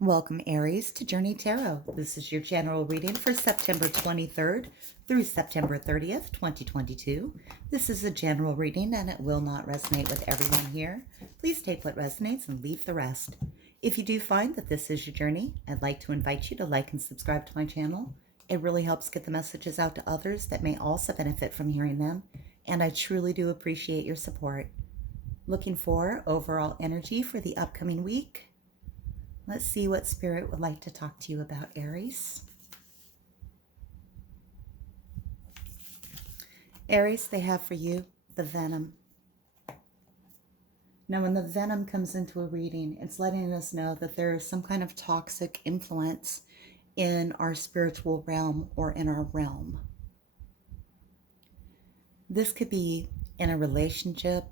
Welcome, Aries, to Journey Tarot. This is your general reading for September 23rd through September 30th, 2022. This is a general reading and it will not resonate with everyone here. Please take what resonates and leave the rest. If you do find that this is your journey, I'd like to invite you to like and subscribe to my channel. It really helps get the messages out to others that may also benefit from hearing them, and I truly do appreciate your support. Looking for overall energy for the upcoming week. Let's see what Spirit would like to talk to you about, Aries. Aries, they have for you the venom. Now, when the venom comes into a reading, it's letting us know that there is some kind of toxic influence in our spiritual realm or in our realm. This could be in a relationship,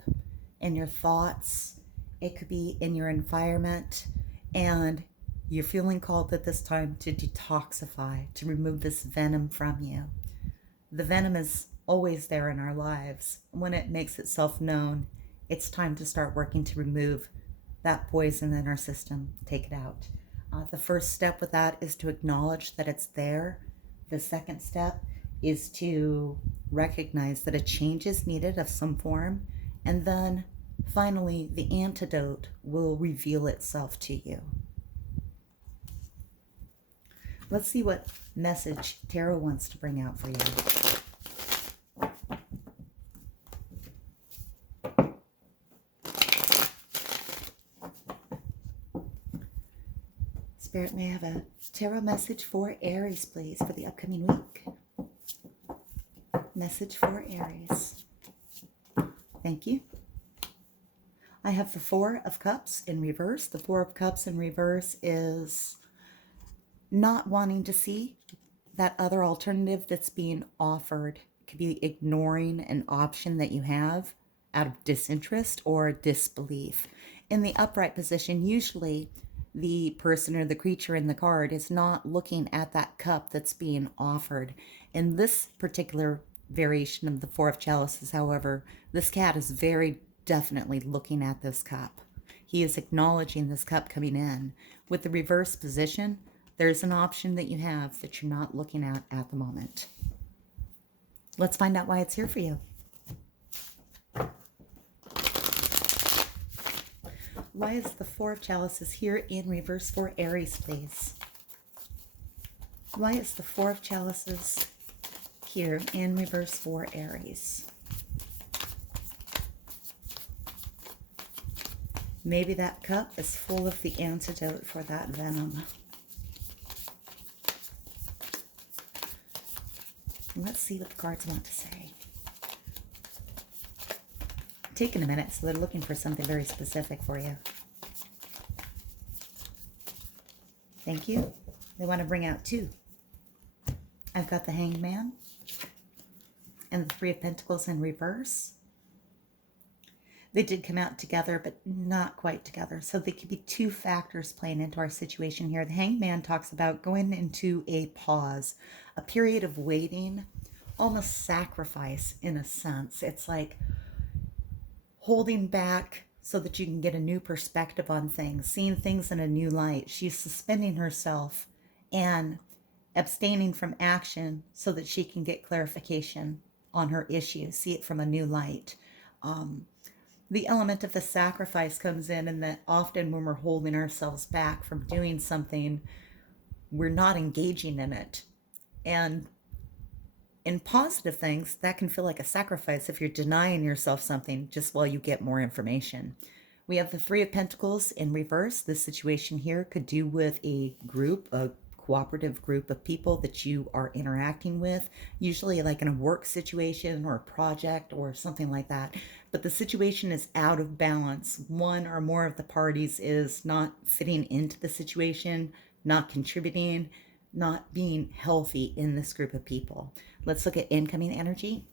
in your thoughts. It could be in your environment. And you're feeling called at this time to detoxify, to remove this venom from you. The venom is always there in our lives. When it makes itself known, it's time to start working to remove that poison in our system, take it out. The first step with that is to acknowledge that it's there. The second step is to recognize that a change is needed of some form. And then finally, the antidote will reveal itself to you. Let's see what message Tarot wants to bring out for you. Spirit, may I have a tarot message for Aries, please, for the upcoming week? Message for Aries. Thank you. I have the Four of Cups in reverse. The Four of Cups in reverse is not wanting to see that other alternative that's being offered. It could be ignoring an option that you have out of disinterest or disbelief. In the upright position, usually the person or the creature in the card is not looking at that cup that's being offered. In this particular variation of the Four of Chalices, however, this cat is very definitely looking at this cup. He is acknowledging this cup coming in. With the reverse position, there's an option that you have that you're not looking at the moment. Let's find out why it's here for you. Why is the Four of Chalices here in reverse for Aries, please? Why is the Four of Chalices here in reverse for Aries? Maybe that cup is full of the antidote for that venom. Let's see what the cards want to say. Taking a minute, so they're looking for something very specific for you. Thank you. They want to bring out two. I've got the Hanged Man and the Three of Pentacles in reverse. They did come out together, but not quite together. So there could be two factors playing into our situation here. The Hanged Man talks about going into a pause, a period of waiting, almost sacrifice in a sense. It's like holding back so that you can get a new perspective on things, seeing things in a new light. She's suspending herself and abstaining from action so that she can get clarification on her issue, see it from a new light. The element of the sacrifice comes in that often when we're holding ourselves back from doing something, we're not engaging in it. And in positive things, that can feel like a sacrifice if you're denying yourself something just while you get more information. We have the Three of Pentacles in reverse. This situation here could do with a group, a cooperative group of people that you are interacting with, usually like in a work situation or a project or something like that. But the situation is out of balance. One or more of the parties is not fitting into the situation, not contributing, not being healthy in this group of people. Let's look at incoming energy.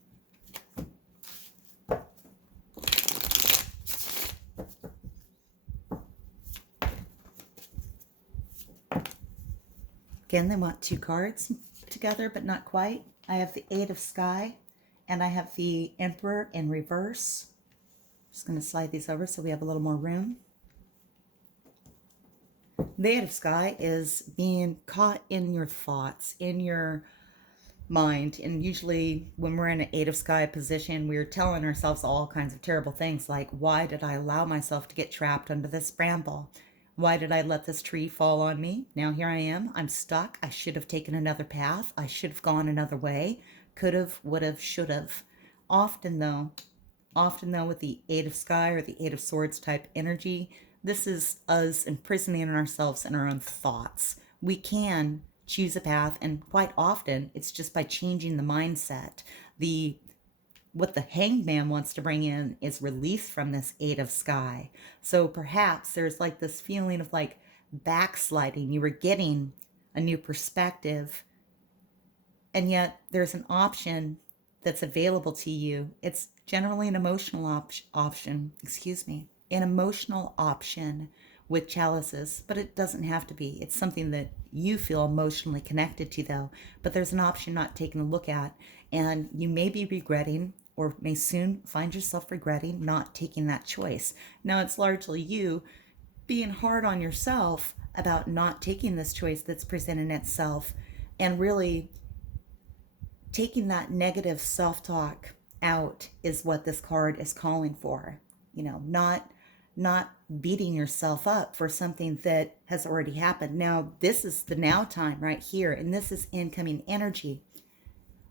Again, they want two cards together, but not quite. I have the Eight of Sky, and I have the Emperor in reverse. Just going to slide these over so we have a little more room. The Eight of Sky is being caught in your thoughts, in your mind. And usually, when we're in an Eight of Sky position, we're telling ourselves all kinds of terrible things like, why did I allow myself to get trapped under this bramble? Why did I let this tree fall on me? Now here I am. I'm stuck. I should have taken another path. I should have gone another way. Could have, would have, should have. Often, though, with the Eight of Sky or the Eight of Swords type energy, this is us imprisoning ourselves in our own thoughts. We can choose a path, and quite often it's just by changing the mindset. The what the hangman wants to bring in is release from this Eight of Sky. So perhaps there's like this feeling of like backsliding. You were getting a new perspective, and yet there's an option that's available to you. It's generally an emotional an emotional option with chalices, but it doesn't have to be. It's something that you feel emotionally connected to, though. But there's an option not taking a look at, and you may be regretting or may soon find yourself regretting not taking that choice. Now, it's largely you being hard on yourself about not taking this choice that's presenting itself, and really taking that negative self-talk out is what this card is calling for. Not beating yourself up for something that has already happened. Now, this is the now time right here, and this is incoming energy.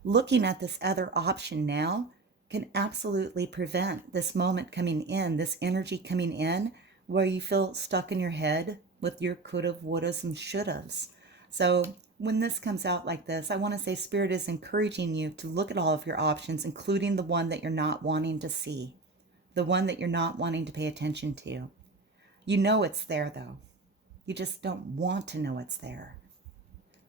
Looking at this other option now can absolutely prevent this moment coming in, this energy coming in, where you feel stuck in your head with your could've, would'ves, and should'ves. So when this comes out like this, I want to say Spirit is encouraging you to look at all of your options, including the one that you're not wanting to see, the one that you're not wanting to pay attention to. You know it's there, though. You just don't want to know it's there.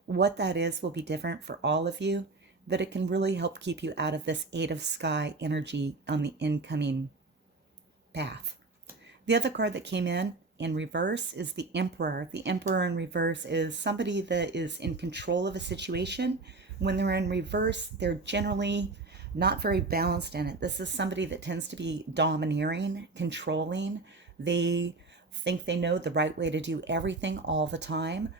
What that is will be different for all of you, but it can really help keep you out of this Eight of Sky energy on the incoming path. The other card that came in reverse is the Emperor. The Emperor in reverse is somebody that is in control of a situation. When they're in reverse, they're generally not very balanced in it. This is somebody that tends to be domineering, controlling. They think they know the right way to do everything all the time.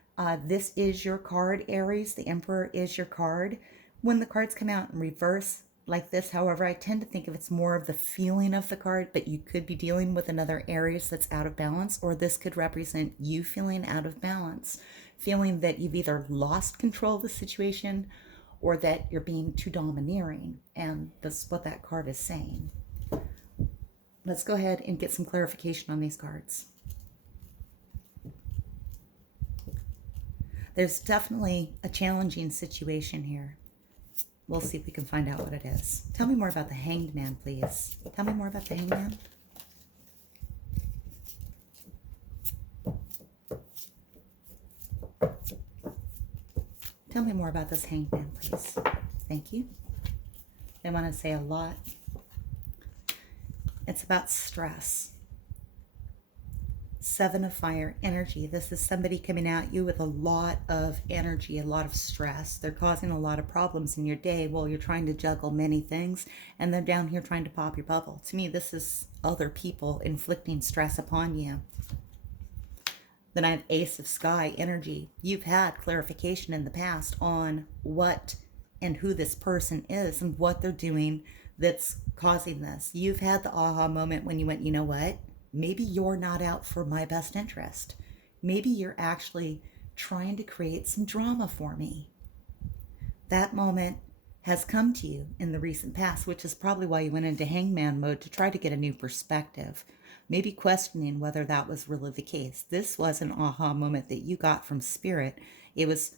This is your card, Aries. The Emperor is your card. When the cards come out in reverse like this, however, I tend to think of it's more of the feeling of the card, but you could be dealing with another Aries that's out of balance, or this could represent you feeling out of balance, feeling that you've either lost control of the situation or that you're being too domineering. And that's what that card is saying. Let's go ahead and get some clarification on these cards. There's definitely a challenging situation here. We'll see if we can find out what it is. Tell me more about the Hanged Man, please. Tell me more about the Hanged Man. Tell me more about this Hanged Man, please. Thank you. They want to say a lot. It's about stress. Seven of Fire energy. This is somebody coming at you with a lot of energy, a lot of stress. They're causing a lot of problems in your day while you're trying to juggle many things, and they're down here trying to pop your bubble. To me, this is other people inflicting stress upon you. Then I have Ace of Sky energy. You've had clarification in the past on what and who this person is and what they're doing that's causing this. You've had the aha moment when you went, you know what? Maybe you're not out for my best interest. Maybe you're actually trying to create some drama for me. That moment has come to you in the recent past, which is probably why you went into hangman mode, to try to get a new perspective, maybe questioning whether that was really the case. This was an aha moment that you got from Spirit. It was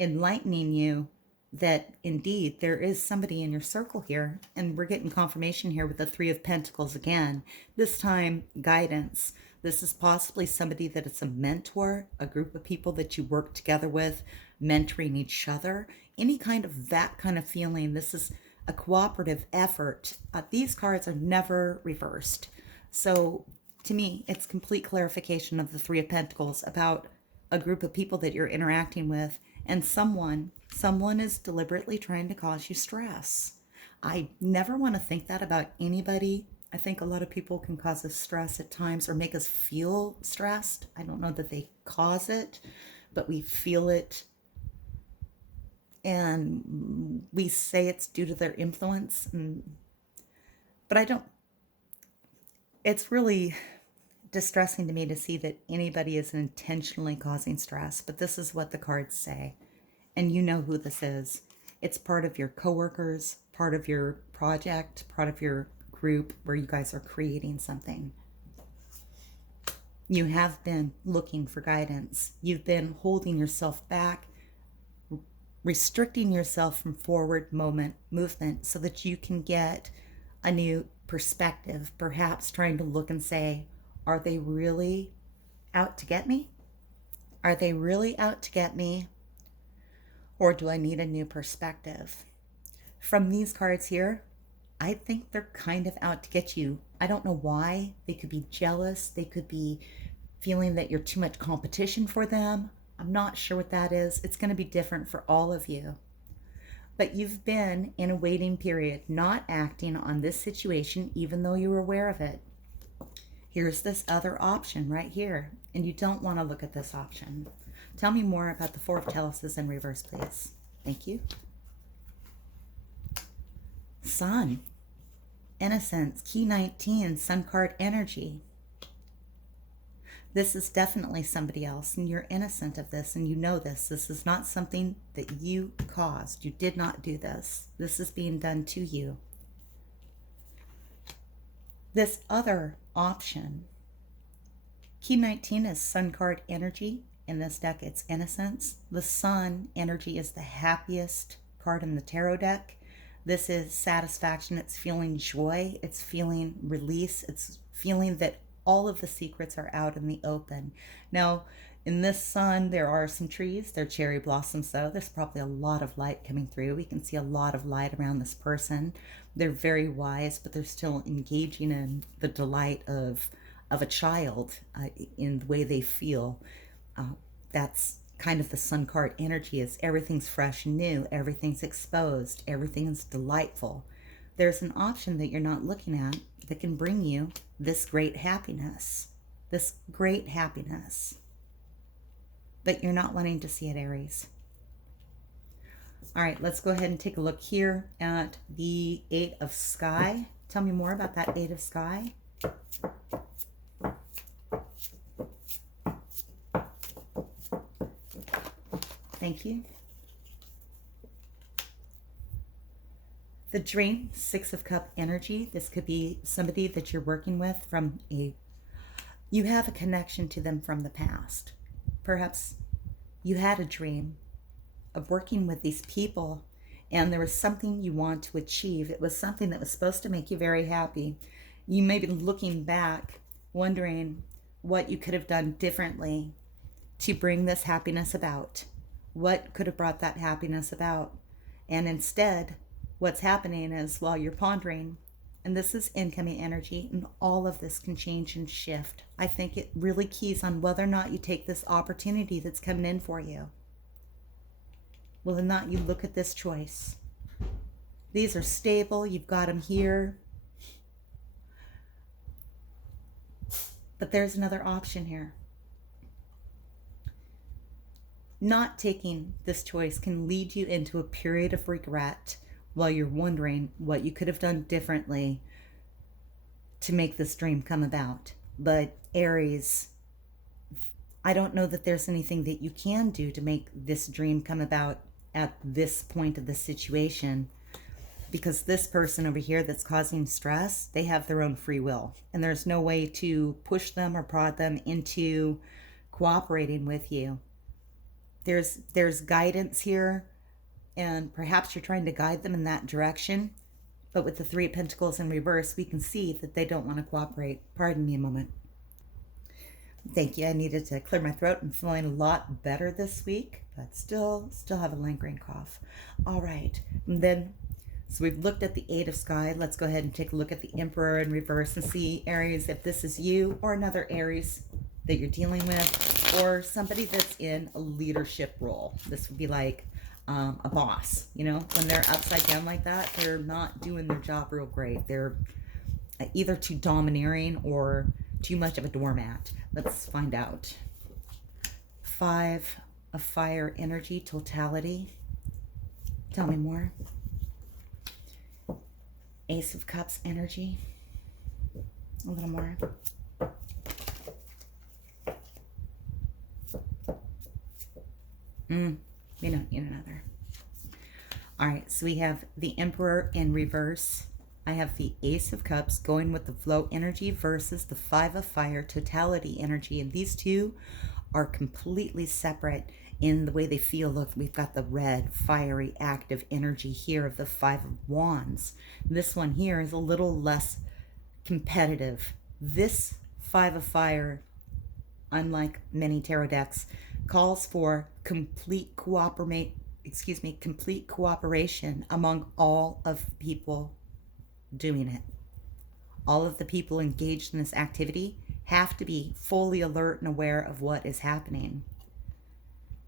enlightening you that indeed there is somebody in your circle here, and we're getting confirmation here with the Three of Pentacles again. This time, guidance. This is possibly somebody that is a mentor, a group of people that you work together with, mentoring each other, any kind of that kind of feeling. This is a cooperative effort. These cards are never reversed. So to me, it's complete clarification of the Three of Pentacles about a group of people that you're interacting with, and someone is deliberately trying to cause you stress. I never want to think that about anybody I think a lot of people can cause us stress at times or make us feel stressed. I don't know that they cause it, but we feel it. And we say it's due to their influence. But I don't, it's really distressing to me to see that anybody is intentionally causing stress. But this is what the cards say. And you know who this is. It's part of your coworkers, part of your project, part of your group where you guys are creating something. You have been looking for guidance. You've been holding yourself back, restricting yourself from forward movement so that you can get a new perspective, perhaps trying to look and say, are they really out to get me? Are they really out to get me? Or do I need a new perspective? From these cards here, I think they're kind of out to get you. I don't know why. They could be jealous. They could be feeling that you're too much competition for them. I'm not sure what that is. It's going to be different for all of you. But you've been in a waiting period, not acting on this situation, even though you were aware of it. Here's this other option right here, and you don't want to look at this option. Tell me more about the Four of Chalices in reverse, please. Thank you. Sun, Innocence, Key 19, Sun card energy. This is definitely somebody else, and you're innocent of this, and you know this. This is not something that you caused. You did not do this. This is being done to you. This other option, Key 19 is Sun card energy. In this deck, it's Innocence. The Sun energy is the happiest card in the tarot deck. This is satisfaction. It's feeling joy. It's feeling release. It's feeling that all of the secrets are out in the open. Now, in this Sun, there are some trees. They're cherry blossoms, though. There's probably a lot of light coming through. We can see a lot of light around this person. They're very wise, but they're still engaging in the delight of a child in the way they feel. That's kind of the Sun card energy, is everything's fresh and new, everything's exposed, everything's delightful. There's an option that you're not looking at that can bring you this great happiness, but you're not wanting to see it, Aries. All right, let's go ahead and take a look here at the Eight of Sky. Tell me more about that Eight of Sky. Thank you. The Dream, Six of Cup energy. This could be somebody that you're working with you have a connection to them from the past. Perhaps you had a dream of working with these people and there was something you want to achieve. It was something that was supposed to make you very happy. You may be looking back, wondering what you could have done differently to bring this happiness about. What could have brought that happiness about? And instead, what's happening is while you're pondering, and this is incoming energy, and all of this can change and shift. I think it really keys on whether or not you take this opportunity that's coming in for you. Whether or not you look at this choice. These are stable. You've got them here. But there's another option here. Not taking this choice can lead you into a period of regret while you're wondering what you could have done differently to make this dream come about. But Aries, I don't know that there's anything that you can do to make this dream come about at this point of the situation, because this person over here that's causing stress, they have their own free will, and there's no way to push them or prod them into cooperating with you. There's guidance here, and perhaps you're trying to guide them in that direction, but with the Three of Pentacles in reverse, we can see that they don't want to cooperate. Pardon me a moment. Thank you. I needed to clear my throat. I'm feeling a lot better this week, but still have a lingering cough. All right. And then, so we've looked at the Eight of Sky. Let's go ahead and take a look at the Emperor in reverse and see, Aries, if this is you or another Aries that you're dealing with, or somebody that's in a leadership role. This would be like a boss, you know, when they're upside down like that, they're not doing their job real great. They're either too domineering or too much of a doormat. Let's find out. 5 of fire energy, totality. Tell me more. Ace of Cups energy. A little more. We don't need another. All right, so we have the Emperor in reverse. I have the Ace of Cups going with the flow energy versus the 5 of fire totality energy. And these two are completely separate in the way they feel. Look, we've got the red, fiery, active energy here of the 5 of Wands. This one here is a little less competitive. This 5 of fire, unlike many tarot decks, calls for complete cooperation among all of people doing it. All of the people engaged in this activity have to be fully alert and aware of what is happening.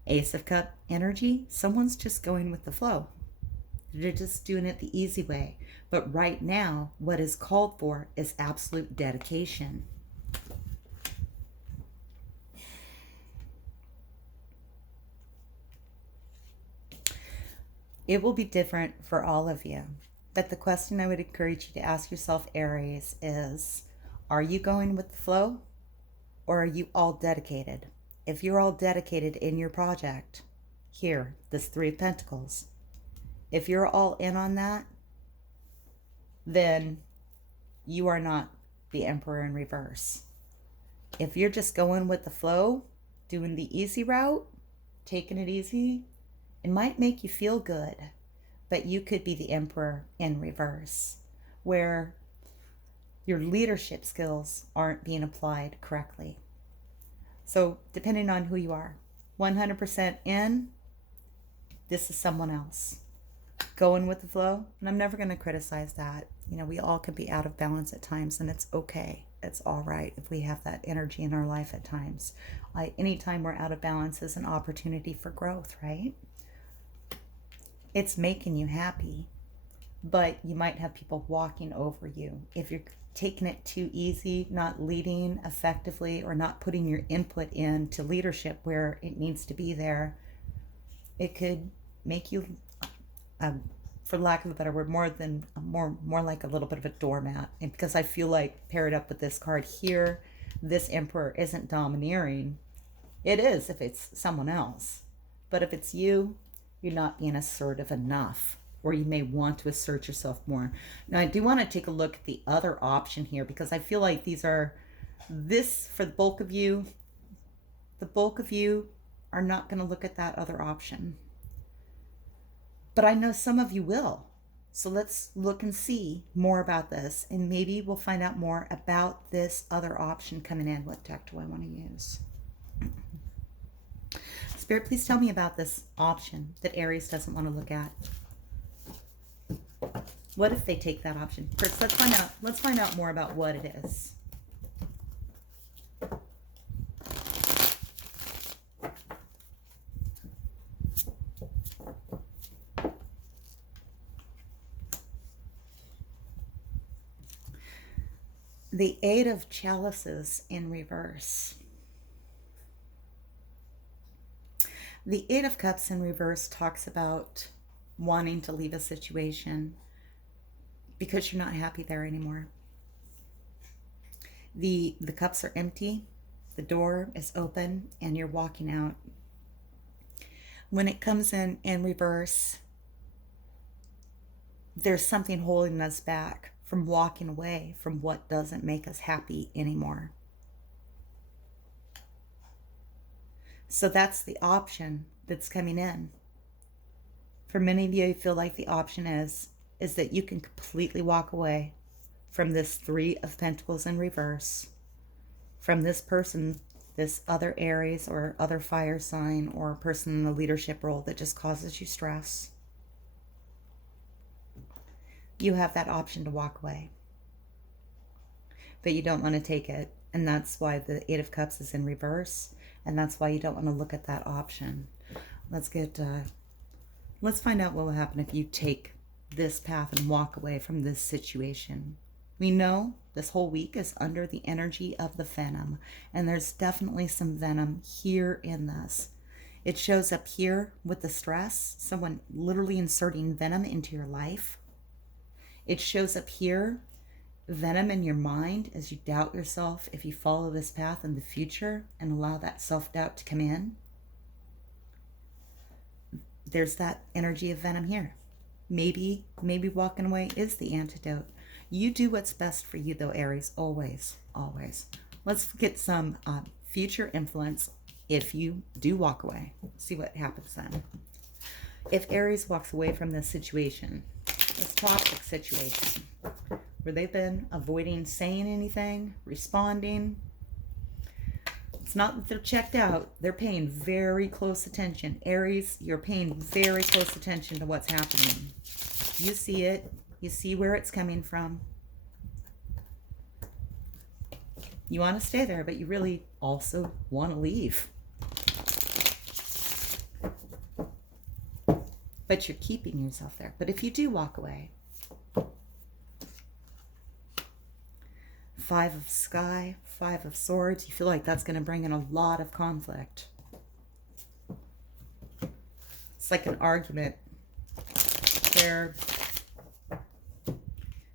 Ace of Cup energy, someone's just going with the flow. They're just doing it the easy way. But right now, what is called for is absolute dedication. It will be different for all of you. But the question I would encourage you to ask yourself, Aries, is, are you going with the flow or are you all dedicated? If you're all dedicated in your project, here, this 3 of Pentacles, if you're all in on that, then you are not the Emperor in reverse. If you're just going with the flow, doing the easy route, taking it easy, it might make you feel good, but you could be the Emperor in reverse, where your leadership skills aren't being applied correctly. So depending on who you are, 100% in, this is someone else. Going with the flow, and I'm never going to criticize that. You know, we all can be out of balance at times, and it's okay. It's all right if we have that energy in our life at times. Anytime we're out of balance is an opportunity for growth, right? It's making you happy, but you might have people walking over you. If you're taking it too easy, not leading effectively, or not putting your input into leadership where it needs to be there, it could make you, for lack of a better word, more like a little bit of a doormat. And because I feel like, paired up with this card here, this Emperor isn't domineering. It is if it's someone else, but if it's you, you're not being assertive enough, or you may want to assert yourself more. Now, I do want to take a look at the other option here, because I feel like for the bulk of you are not going to look at that other option. But I know some of you will. So let's look and see more about this, and maybe we'll find out more about this other option coming in. What deck do I want to use? Spirit, please tell me about this option that Aries doesn't want to look at. What if they take that option? First, let's find out more about what it is. The 8 of Chalices in reverse. The 8 of Cups in reverse talks about wanting to leave a situation because you're not happy there anymore. The cups are empty, the door is open, and you're walking out. When it comes in reverse, there's something holding us back from walking away from what doesn't make us happy anymore. So that's the option that's coming in. For many of you, I feel like the option is that you can completely walk away from this 3 of Pentacles in reverse, from this person, this other Aries or other fire sign, or person in a leadership role that just causes you stress. You have that option to walk away, but you don't want to take it. And that's why the 8 of Cups is in reverse. And that's why you don't want to look at that option. Let's find out what will happen if you take this path and walk away from this situation. We know this whole week is under the energy of the venom, and there's definitely some venom here in this. It shows up here with the stress, someone literally inserting venom into your life. It shows up here, venom in your mind as you doubt yourself if you follow this path in the future and allow that self-doubt to come in. There's that energy of venom here. Maybe walking away is the antidote. You do what's best for you though, Aries, always, always. Let's get some future influence if you do walk away. See what happens then. If Aries walks away from this situation, this toxic situation, where they've been avoiding saying anything, responding, it's not that they're checked out. They're paying very close attention. Aries, you're paying very close attention to what's happening. You see it. You see where it's coming from. You want to stay there, but you really also want to leave. But you're keeping yourself there. But if you do walk away, Five of Sky, Five of Swords, you feel like that's going to bring in a lot of conflict. It's like an argument where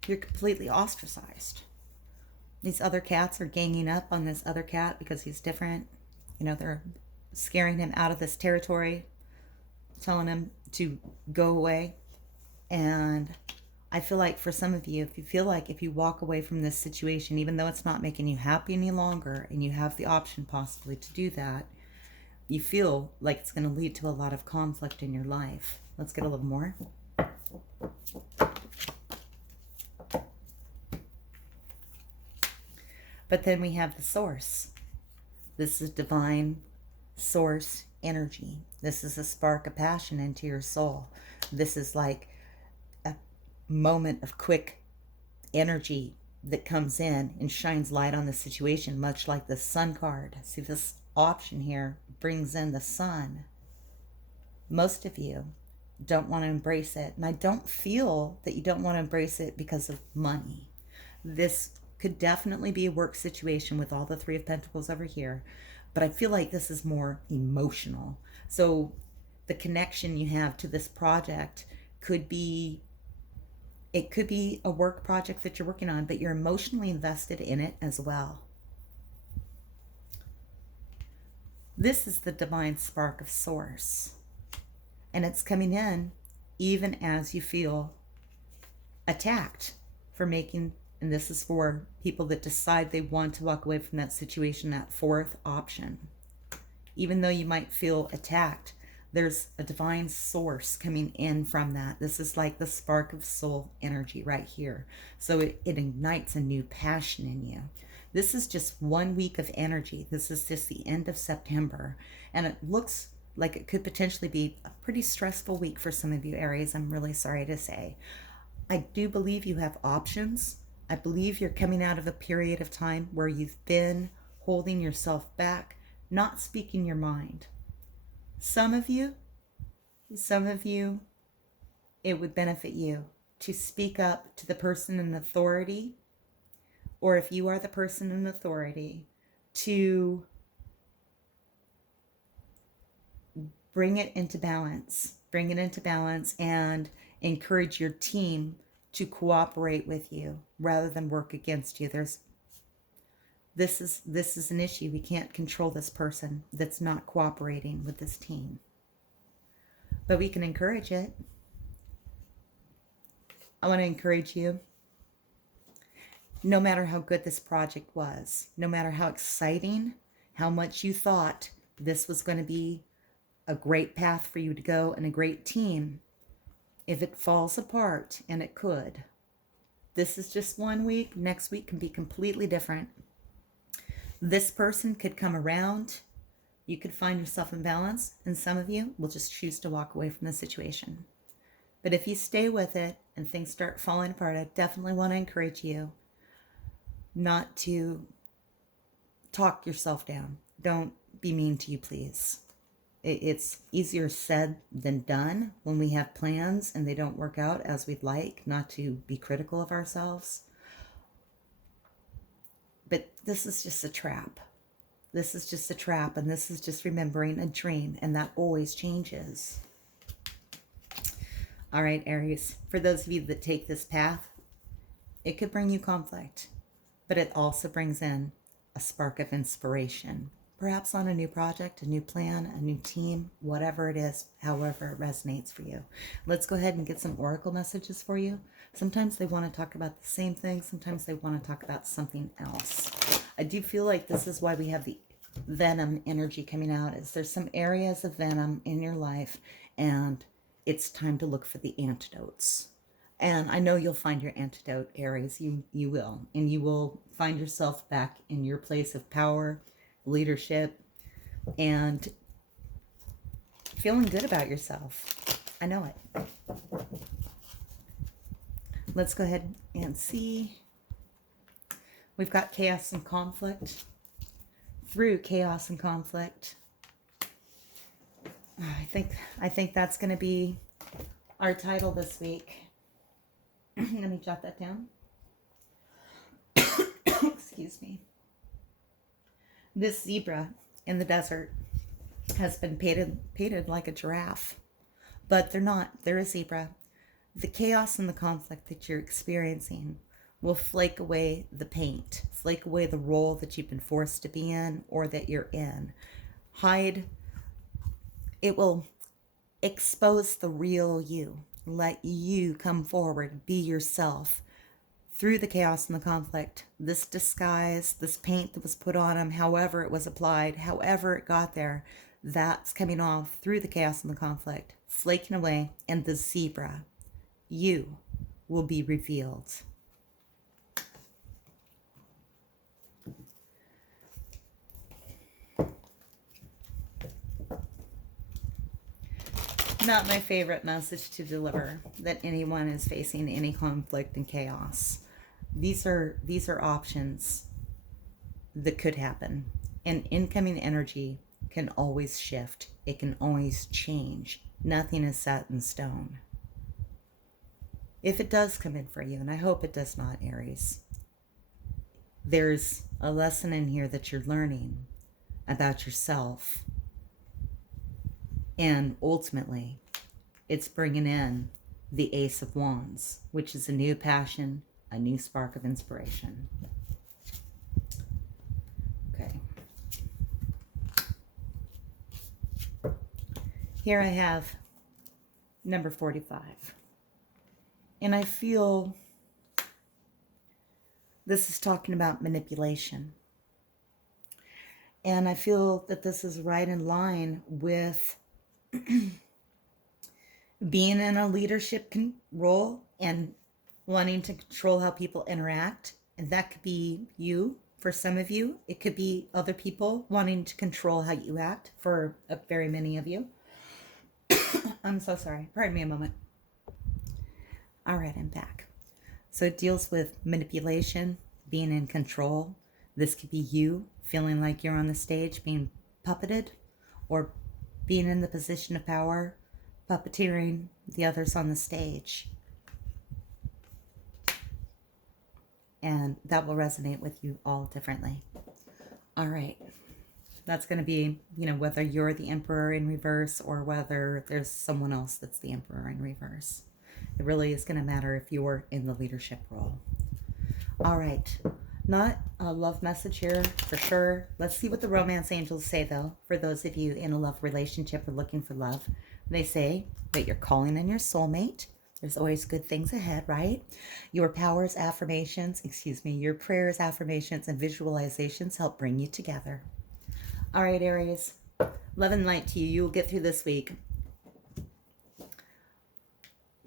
you're completely ostracized. These other cats are ganging up on this other cat because he's different. You know, they're scaring him out of this territory, telling him to go away. And I feel like for some of you, if you feel like if you walk away from this situation, even though it's not making you happy any longer, and you have the option possibly to do that, you feel like it's going to lead to a lot of conflict in your life. Let's get a little more. But then we have the source. This is divine source energy. This is a spark of passion into your soul. This is like a moment of quick energy that comes in and shines light on the situation, much like the sun card. See, this option here brings in the sun. Most of you don't want to embrace it, and I don't feel that you don't want to embrace it because of money. This could definitely be a work situation with all the Three of Pentacles over here, but I feel like this is more emotional. So the connection you have to this project could be, it could be a work project that you're working on, but you're emotionally invested in it as well. This is the divine spark of source, and it's coming in even as you feel attacked for making, and this is for people that decide they want to walk away from that situation, that fourth option. Even though you might feel attacked, there's a divine source coming in from that. This is like the spark of soul energy right here. So it ignites a new passion in you. This is just 1 week of energy. This is just the end of September. And it looks like it could potentially be a pretty stressful week for some of you, Aries. I'm really sorry to say. I do believe you have options. I believe you're coming out of a period of time where you've been holding yourself back, not speaking your mind. Some of you, it would benefit you to speak up to the person in authority, or if you are the person in authority, to bring it into balance and encourage your team to cooperate with you rather than work against you. This is an issue. We can't control this person that's not cooperating with this team, but we can encourage it. I want to encourage you. No matter how good this project was, no matter how exciting, how much you thought this was going to be a great path for you to go and a great team, if it falls apart, and it could, this is just 1 week. Next week can be completely different. This person could come around. You could find yourself in balance, and some of you will just choose to walk away from the situation. But if you stay with it and things start falling apart, I definitely want to encourage you not to talk yourself down. Don't be mean to you, please. It's easier said than done when we have plans and they don't work out as we'd like, not to be critical of ourselves. But this is just a trap. This is just a trap, and this is just remembering a dream, and that always changes. All right, Aries, for those of you that take this path, it could bring you conflict, but it also brings in a spark of inspiration, perhaps on a new project, a new plan, a new team, whatever it is, however it resonates for you. Let's go ahead and get some oracle messages for you. Sometimes they want to talk about the same thing. Sometimes they want to talk about something else. I do feel like this is why we have the venom energy coming out, is there's some areas of venom in your life, and it's time to look for the antidotes. And I know you'll find your antidote, Aries. You will. And you will find yourself back in your place of power, leadership, and feeling good about yourself. I know it. Let's go ahead and see. We've got chaos and conflict. Through chaos and conflict. I think that's going to be our title this week. Let me jot that down. Excuse me. This zebra in the desert has been painted like a giraffe, but they're not. They're a zebra. The chaos and the conflict that you're experiencing will flake away the paint, flake away the role that you've been forced to be in or that you're in. It will expose the real you. Let you come forward, be yourself. Through the chaos and the conflict, this disguise, this paint that was put on them, however it was applied, however it got there, that's coming off through the chaos and the conflict, flaking away, and the zebra, you, will be revealed. Not my favorite message to deliver, that anyone is facing any conflict and chaos. These are options that could happen. And incoming energy can always shift. It can always change. Nothing is set in stone. If it does come in for you, and I hope it does not, Aries, there's a lesson in here that you're learning about yourself. And ultimately, it's bringing in the Ace of Wands, which is a new passion, a new spark of inspiration. Okay. Here I have number 45. And I feel this is talking about manipulation. And I feel that this is right in line with being in a leadership role and wanting to control how people interact. And that could be you for some of you. It could be other people wanting to control how you act for very many of you. I'm so sorry. Pardon me a moment. All right, I'm back. So it deals with manipulation, being in control. This could be you feeling like you're on the stage being puppeted, or being in the position of power, puppeteering the others on the stage. And that will resonate with you all differently. All right. That's going to be, whether you're the emperor in reverse or whether there's someone else that's the emperor in reverse. It really is going to matter if you're in the leadership role. All right. Not a love message here for sure. Let's see what the romance angels say, though, for those of you in a love relationship or looking for love. They say that you're calling in your soulmate. There's always good things ahead, right? Your prayers, affirmations, and visualizations help bring you together. All right, Aries. Love and light to you. You will get through this week.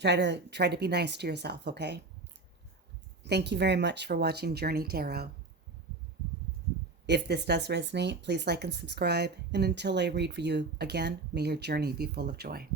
Try to be nice to yourself, okay? Thank you very much for watching Journey Tarot. If this does resonate, please like and subscribe. And until I read for you again, may your journey be full of joy.